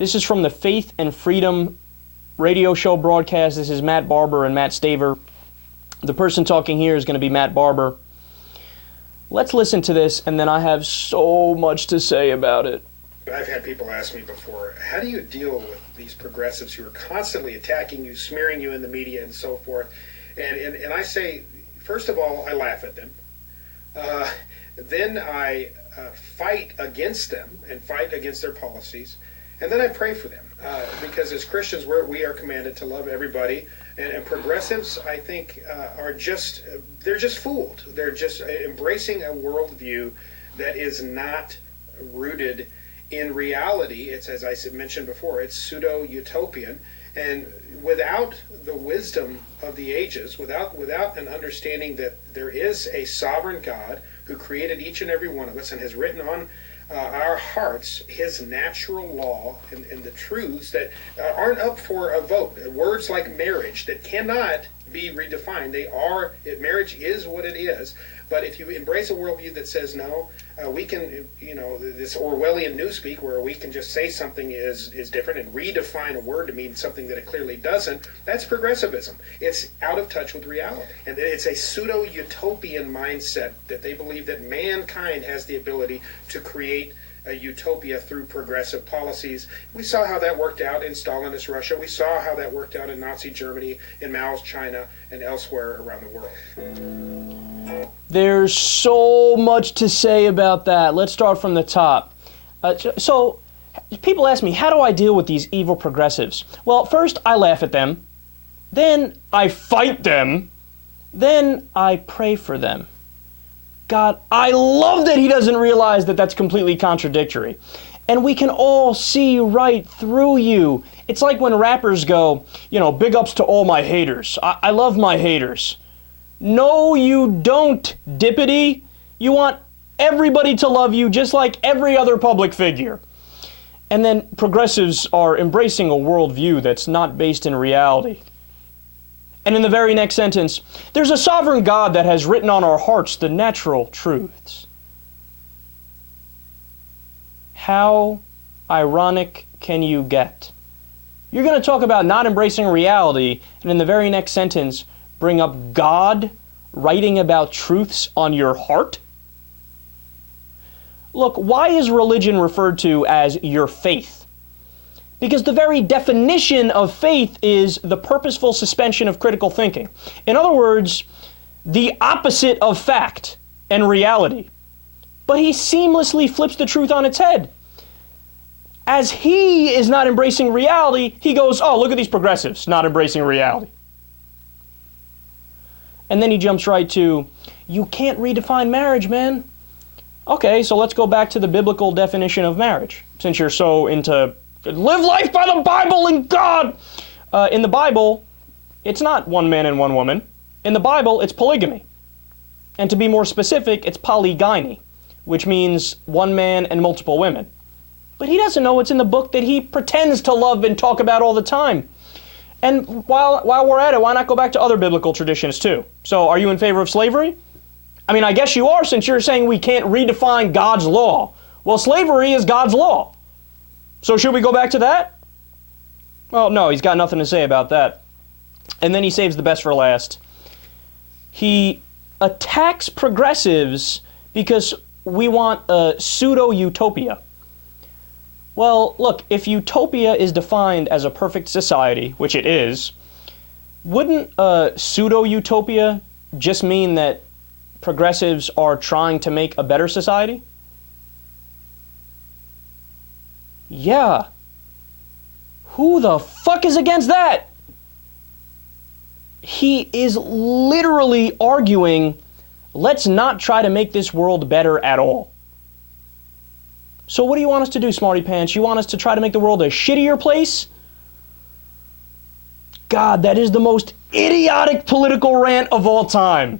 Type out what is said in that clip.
This is from the Faith and Freedom radio show broadcast. This is Matt Barber and Mat Staver. The person talking here is going to be Matt Barber. Let's listen to this, and then I have so much to say about it. I've had people ask me before, how do you deal with these progressives who are constantly attacking you, smearing you in the media and so forth? And I say, first of all, I laugh at them. Then I fight against them and fight against their policies. And then I pray for them. Because as Christians, we are commanded to love everybody. And progressives, I think, they're just fooled. They're just embracing a worldview that is not rooted in reality. It's, as I mentioned before, it's pseudo-utopian. And without the wisdom of the ages, without an understanding that there is a sovereign God who created each and every one of us and has written on our hearts his natural law and the truths that aren't up for a vote. Words like marriage that cannot be redefined. Marriage is what it is. But if you embrace a worldview that says no, we can, this Orwellian newspeak where we can just say something is different and redefine a word to mean something that it clearly doesn't, that's progressivism. It's out of touch with reality. And it's a pseudo-utopian mindset that they believe that mankind has the ability to create a utopia through progressive policies. We saw how that worked out in Stalinist Russia. We saw how that worked out in Nazi Germany, in Mao's China, and elsewhere around the world. There's so much to say about that. Let's start from the top. So people ask me, how do I deal with these evil progressives? Well, first I laugh at them, then I fight them, then I pray for them. God, I love that he doesn't realize that that's completely contradictory. And we can all see right through you. It's like when rappers go, big ups to all my haters. I love my haters. No, you don't, Dippity. You want everybody to love you just like every other public figure. And then progressives are embracing a worldview that's not based in reality. And in the very next sentence, there's a sovereign God that has written on our hearts the natural truths. How ironic can you get? You're going to talk about not embracing reality, and in the very next sentence, bring up God writing about truths on your heart? Look, why is religion referred to as your faith? Because the very definition of faith is the purposeful suspension of critical thinking. In other words, the opposite of fact and reality. But he seamlessly flips the truth on its head. As he is not embracing reality, he goes, oh, look at these progressives not embracing reality. And then he jumps right to, you can't redefine marriage, man. Okay, so let's go back to the biblical definition of marriage, since you're so into live life by the Bible and God. In the Bible, it's not one man and one woman. In the Bible, it's polygamy. And to be more specific, it's polygyny, which means one man and multiple women. But he doesn't know it's in the book that he pretends to love and talk about all the time. And while we're at it, why not go back to other biblical traditions too? So are you in favor of slavery? I mean, I guess you are, since you're saying we can't redefine God's law. Well, slavery is God's law. So should we go back to that? Well, no, he's got nothing to say about that. And then he saves the best for last. He attacks progressives because we want a pseudo-utopia. Well, look, if utopia is defined as a perfect society, which it is, wouldn't a pseudo-utopia just mean that progressives are trying to make a better society? Yeah. Who the fuck is against that? He is literally arguing, let's not try to make this world better at all. So what do you want us to do, Smarty Pants? You want us to try to make the world a shittier place? God, that is the most idiotic political rant of all time.